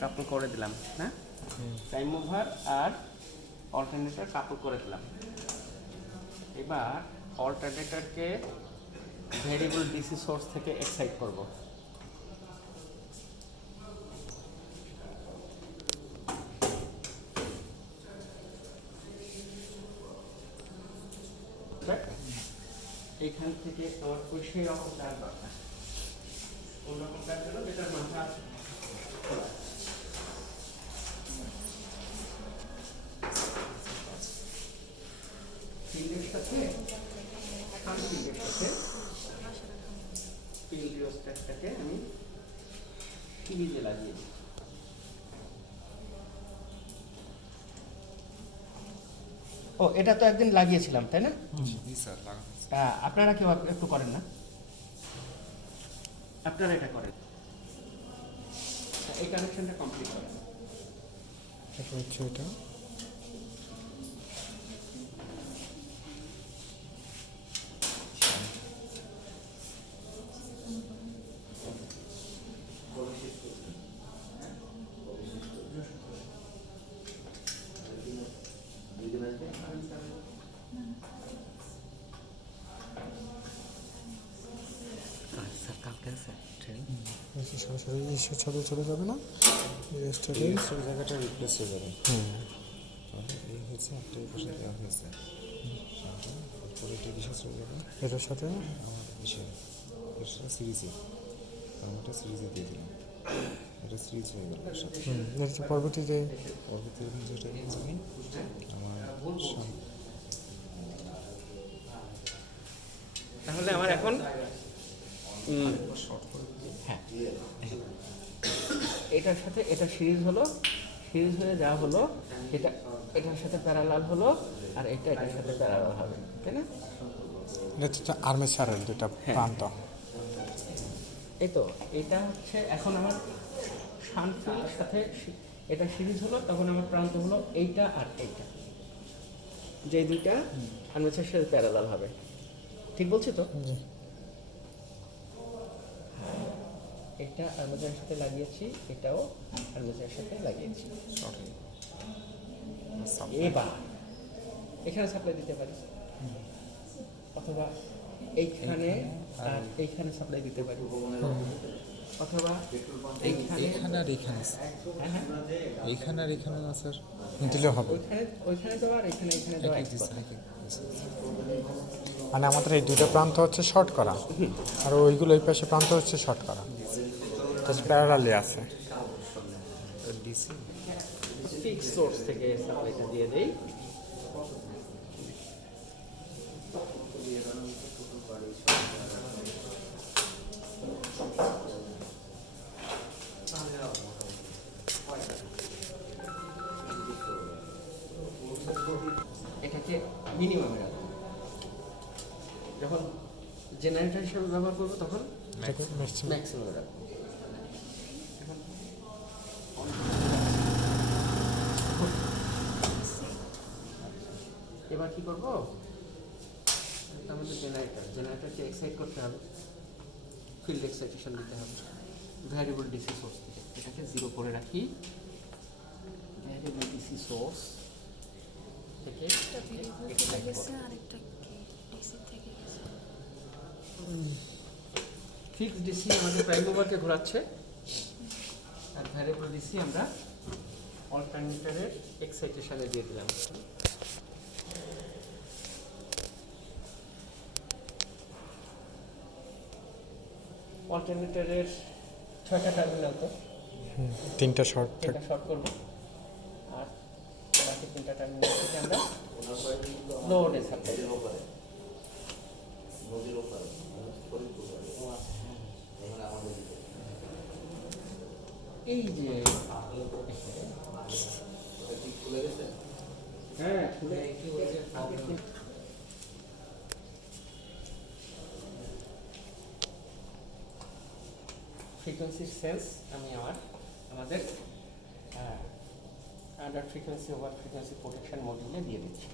কাপল করে দিলাম না, প্রাইম মুভার আর অল্টারনেটর কাপল করে দিলাম। এবার অল্টারনেটরকে ভেরিয়েবল ডিসি সোর্স থেকে এক্সাইট করব। এইখান থেকে আমার সেই রকম তার দরকার, অন্যরকম তার জন্য যেটার মাথা ফিল্ডের সাথে ফিল্ডের সাথে ফিল্ড রিওস্ট্যাটটাকে আমি সিরিজে লাগিয়ে দিই। ও এটা তো একদিন লাগিয়েছিলাম তাই না? আপনারা কেউ একটু করেন না, আপনারা এটা করেন, এই কানেকশনটা কমপ্লিট করেন। হচ্ছে এটা সরাসরি ইস্যুর সাথে চলে যাবে না, ইস্যুর জায়গাটা রিপ্লেস হয়ে যাবে। এই হয়েছে একটা এই পাশে দেওয়া হয়েছে, তারপরে এটা কিসে চলে যাবে, এটার সাথে আমার বিষয় এর সাথে সিরিজে, আমারটা সিরিজে দিয়ে দিলাম, এটা সিরিজ হয়ে গেল এর সাথে। এটা পরবর্তীতে পরবর্তী যেটা জানি আমার তাহলে আমার এখন হ্যাঁ এটার সাথে এটা সিরিজ হলো, সিরিজ হয়ে যা হলো এটা এটার সাথে প্যারালাল হলো, আর এটা এটার সাথে প্যারালাল হবে, তাই না? এটা হচ্ছে আর্মেচারের দুটা প্রান্ত। এই তো এটা হচ্ছে এখন আমার শান্তির সাথে এটা সিরিজ হলো, তখন আমার প্রান্ত হলো এইটা আর এইটা, যে দুইটা আর্মেচারের সাথে প্যারালাল হবে। ঠিক বলছি তো? এটা আর্মেচারের সাথে লাগিয়েছি, এটাও আর্মেচারের সাথে লাগিয়েছি। এবার এখানে সাপ্লাই দিতে পারি, অথবা এইখানে আর এইখানে সাপ্লাই দিতে পারি, অথবা এইখানে আর এইখানে, এইখানে আর এখানে না স্যার দিলেও হবে, ওইখানে দেওয়া আর এখানে দেওয়া এক কথা। মানে আমাদের এই দুটো প্রান্ত হচ্ছে শর্ট করা, আর ওইগুলো ওই পাশে প্রান্ত হচ্ছে শর্ট করা, প্যারালালি আছে। ডিসি ফিক্স সোর্স থেকে সাপ্লাইটা দিয়ে দেই। এটাকে মিনিমামে রাখবো, যখন জেনারেটর হিসেবে ব্যবহার করবো তখন ম্যাক্সিমামে রাখবো। এখন এবার কি করবো, আমাদের জেনারেটরকে এক্সাইট করতে হবে, ফিল্ড এক্সাইটেশন দিতে হবে ভ্যারিয়েবল ডিসি সোর্স থেকে। এটাকে 0 করে রাখি, ভ্যারিয়েবল ডিসি সোর্স থেকে ফিক্সড ডিসি আমাদের প্রাইম মুভারকে ঘোরাচ্ছে, আর ভ্যারিয়েবল ডিসি আমরা অল্টারনেটরের এক্সাইটেশনে দিয়ে দিলাম। অল্টারনেটরের 6টা টার্মিনাল তো, 3টা শর্ট এটা শর্ট করবো, আর বাকি 3টা টার্মিনাল থেকে আমরা লোডে সাপ্লাই দেবো। এই যে হ্যাঁ খুলে ফ্রিকোয়েন্সির সেন্স আমি আমাদের under frequency over frequency protection মডিউলে দিয়ে দিচ্ছি।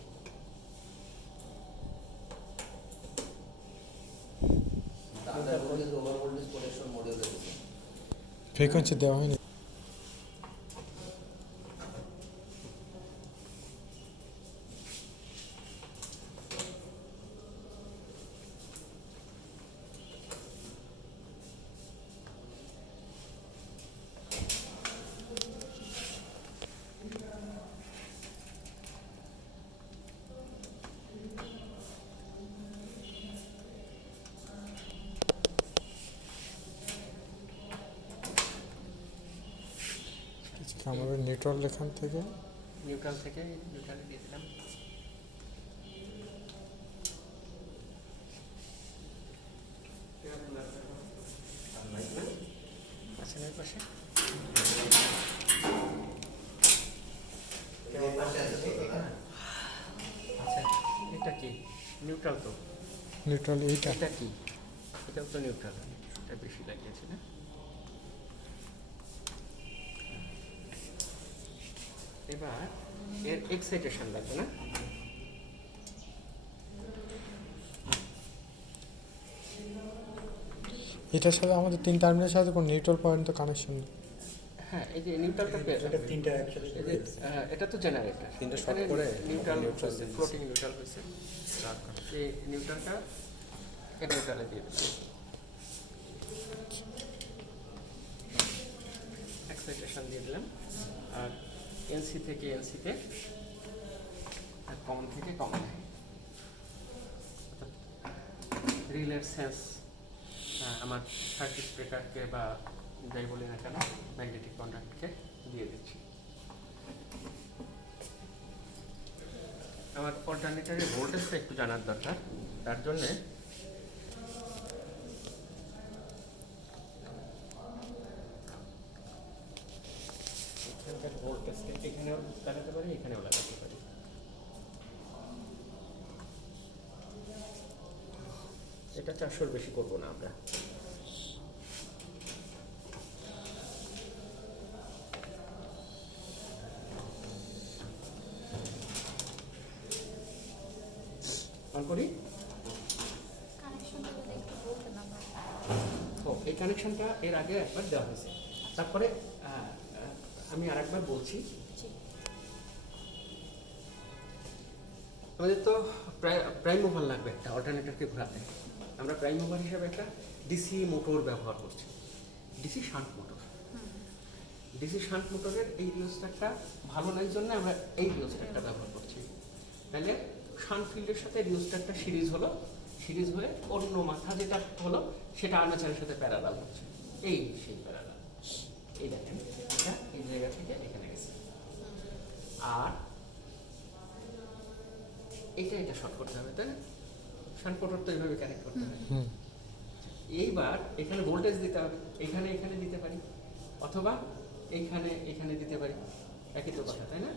ফ্রিকোয়েন্সি দেওয়া হয়নি। আমাদের নিউট্রাল এখান থেকে নিউট্রাল থেকে নিউট্রালে দিয়ে দিলাম। মাঝখানের পাশে আচ্ছা, এটা কি নিউট্রাল? তো নিউট্রাল এইটা এটা কি? এটাও তো নিউট্রাল, এটা বেশি লাগিয়েছি না? এবার এর এক্সাইটেশন লাগবে না? এটার সাথে আমাদের 3 টার্মিনালের সাথে কোনো নিউট্রাল পয়েন্ট তো কানেকশন নেই। হ্যাঁ, এই যে নিউট্রালটা পেয়ে যাবে। এই যে এটা তো জেনারেটর, তিনটা শর্ট করে নিউট্রাল neutral হয়েছে, দিয়ে ফ্লোটিং নিউট্রাল হয়েছে। এই নিউট্রালটা এটা নিউট্রালে দিয়ে দিলাম। এক্সাইটেশন দিয়ে দিলাম। আর এনসি থেকে এনসিতে, আর কমন থেকে কমন। রিলের সেন্স আমার সার্কিট ব্রেকারকে বা যাই বলি না কেন ম্যাগনেটিক কন্ডাক্টকে দিয়ে দিচ্ছি। আমার অল্টারনেটরের ভোল্টেজটা একটু জানার দরকার, তার জন্যে এখানকার ভোল্টেজকে এখানেও লাগাতে পারি, এখানেও লাগাতে পারি। এটা 400-র বেশি করবো না আমরা। অন করি। ও, এই কানেকশনটা এর আগে একবার দেওয়া হয়েছে, তারপরে আমি আরেকবার বলছি। আমাদের তো প্রাইম মুভার লাগবে একটা অল্টারনেটরকে ঘোরাতে। আমরা প্রাইম মুভার হিসাবে একটা ডিসি মোটর ব্যবহার করছি, DC shunt motor. DC shunt মোটরের এই রিওস্টারটা ভালো নাই জন্য আমরা এই রিওস্টারটা ব্যবহার করছি। তাহলে শান্ট ফিল্ডের সাথে রিওস্টারটা সিরিজ হলো, সিরিজ হয়ে অন্য মাথা যেটা হলো সেটা আর্মেচারের সাথে প্যারালাল হচ্ছে। এই সেই প্যারালাল, এই দেখেন এটা এই জায়গা থেকে এখানে গেছে। আর এটা শর্ট করতে হবে, তাই না? শান্ট মোটর তো এইভাবে কানেক্ট করতে হবে। এইবার এখানে ভোল্টেজ দিতে হবে, এখানে এখানে দিতে পারি, অথবা এইখানে এখানে দিতে পারি, একই তো কথা, তাই না?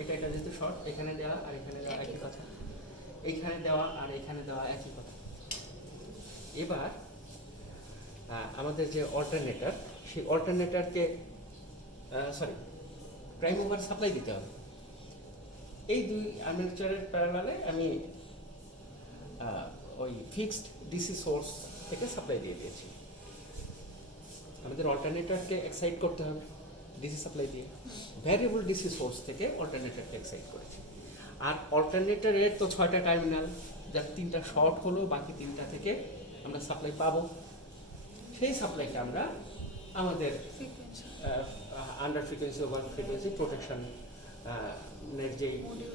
এটা যেহেতু শর্ট, এখানে দেওয়া আর এখানে দেওয়া একই কথা, এইখানে দেওয়া আর এখানে দেওয়া একই কথা। এবার আমাদের যে অল্টারনেটর, সেই অল্টারনেটরকে প্রাইম মুভার সাপ্লাই দিতে হবে। এই দুই আর্মেচারের প্যারালালে আমি ওই ফিক্সড ডিসি সোর্স থেকে সাপ্লাই দিয়ে দিয়েছি। আমাদের অল্টারনেটরকে এক্সাইট করতে হবে ডিসি সাপ্লাই দিয়ে, ভ্যারিয়েবল ডিসি সোর্স থেকে অল্টারনেটরকে এক্সাইট করেছি। আর অল্টারনেটরের তো 6টা টার্মিনাল, যার 3টা শর্ট হলো, বাকি 3টা থেকে আমরা সাপ্লাই পাবো। সেই সাপ্লাইটা আমরা আমাদের under frequency over frequency protection যেই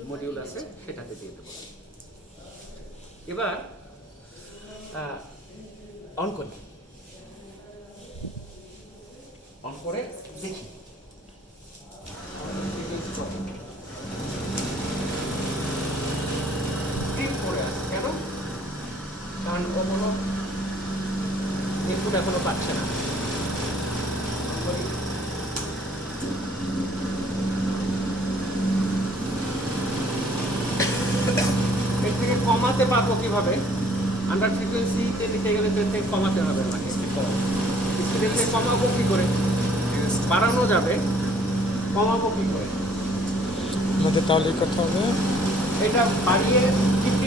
মডিউল আছে সেটাতে দিয়ে দেবো। এবার অন করি, অন করে দেখি ট্রিপ করে আছে কেন? কারণ ও কোনো ইনপুট এখনো পাচ্ছে না। এর থেকে কমাতে পারবো কিভাবে? আন্ডার ফ্রিকোয়েন্সিতে নিতে গেলে তো এর থেকে কমাতে হবে আমাকে। স্পিডের থেকে কমাবো কি করে? বাড়ানো যাবে, কমাবো কি করে? আমাদের তাহলে করতে হবে এটা বাড়িয়ে 52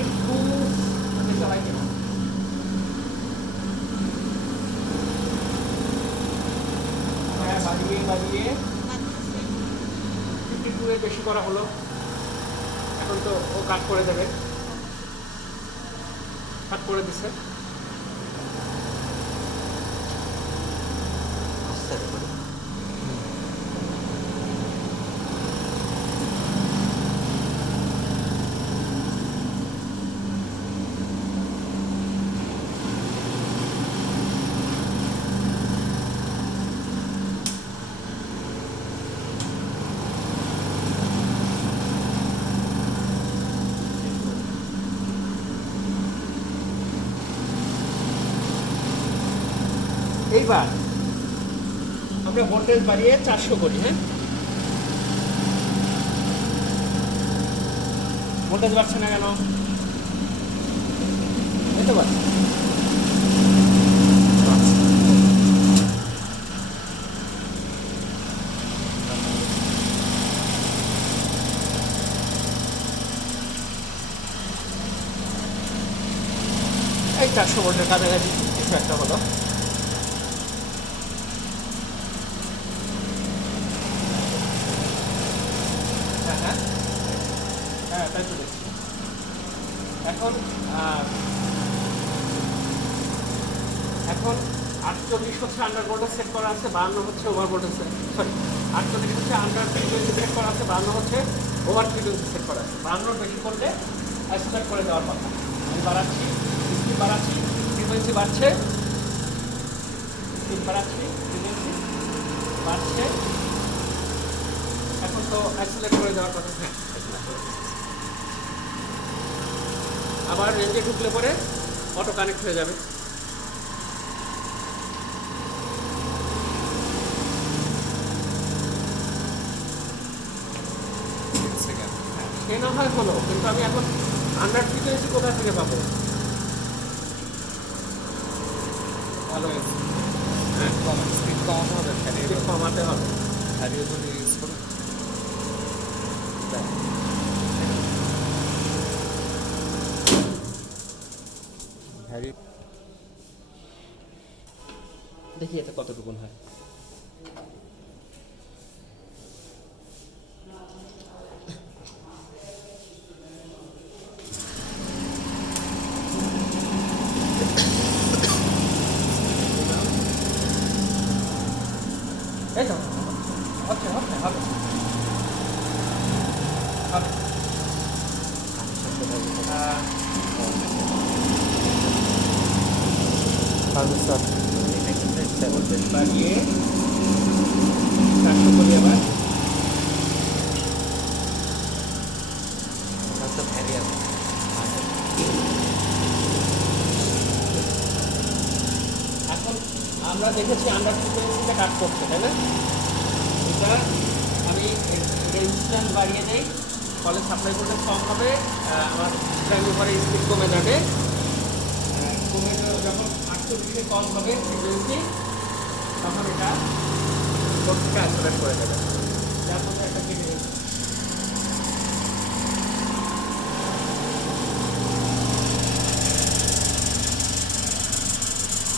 দিতে হয় কিনা? হ্যাঁ, বাড়িয়ে 52 এর বেশি করা হলো। এখন তো ও কাট করে দেবে, কাট করে দিছে। এইবার আমরা ভোল্টেজ বাড়িয়ে 400 করি, হ্যাঁ? ভোল্টেজ বাড়ছে না কেন? বুঝতে পারছি। এই 400 ভোল্টের কাছাকাছি কিছু একটা হলো। হ্যাঁ হ্যাঁ হ্যাঁ, তাই তো দেখছি। এখন এখন 48 হচ্ছে আন্ডার ভোল্টেজ সেট করা আছে, 52 হচ্ছে ওভার ভোল্টেজ, সরি 48 হচ্ছে আন্ডার ফ্রিকোয়েন্সি সেট করা আছে, 52 হচ্ছে ওভার ফ্রিকোয়েন্সি সেট করা আছে। 52 বেশি করলে আইসোলেট করে দেওয়ার কথা। আমি বাড়াচ্ছি, স্পিড বাড়াচ্ছি, ফ্রিকোয়েন্সি বাড়ছে, স্পিড বাড়াচ্ছি, ফ্রিকোয়েন্সি বাড়ছে। এখন তো আইসোলেট করে দেওয়ার কথা। হ্যাঁ, আবার রেঞ্জে ঢুকলে পরে অটো কানেক্ট হয়ে যাবে। সে না হয় হলো, কিন্তু আমি এখন আন্ডার ফ্রিকোয়েন্সি কোথা থেকে পাবো? ভালো, স্পিড কমাতে হবে, স্পিড কমাতে হবে। হ্যারিও যদি ইউজ করো হ্যারি দেখি এটা কতটুকুন হয়। এই তো হচ্ছে হচ্ছে হবে হবে। ভোল্টেজ বাড়িয়ে 400 করি আবার। এখন আমরা দেখেছি আন্ডার ফ্রিকোয়েন্সিতে কাজ করছে, তাই না? এটা আমি রেজিস্ট্যান্স বাড়িয়ে দেই, ফলে সাপ্লাই ভোল্টেজ কম হবে, আমার প্রাইম ওভারের স্পিড কমে যাবে। কমে যখন 48 কম হবে ফ্রিকোয়েন্সি, তখন এটা লোডকে আইসোলেট করে দেবে। যার মধ্যে একটা কেটে দেবে।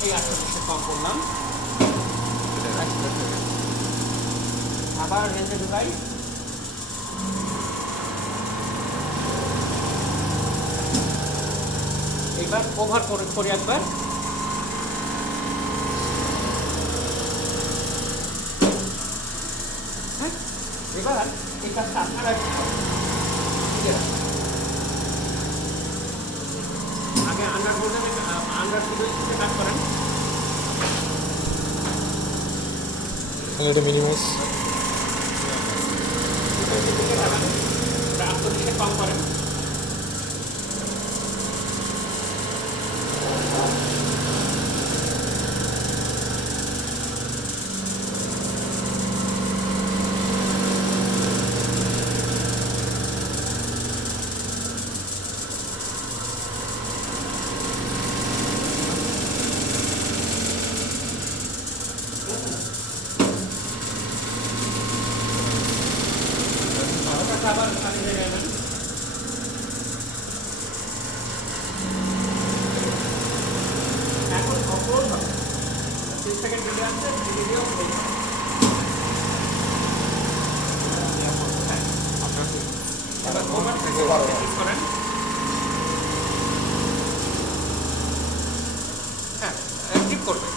এই 48 কম করলাম, আবার রেঞ্জে ঢুকাই। এবার ওভার করি একবার। হ্যাঁ, এবার এই কাজটা আপনারা আগে আন্ডার ভোল্টেজে আন্ডার ফ্রিকোয়েন্সিতে কাজ করেন। এটা মিনিমাইজ কম করেন। আবার পানি দিয়ে নেবেন। এখন অপরোধ হবে 30 সেকেন্ড ডিলে আছে, ডিলেও হয়ে যাবে। এবার ওভার থেকে ক্লিক করেন। হ্যাঁ, ক্লিক করবেন।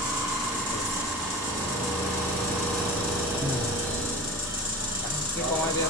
কমাই দিয়ে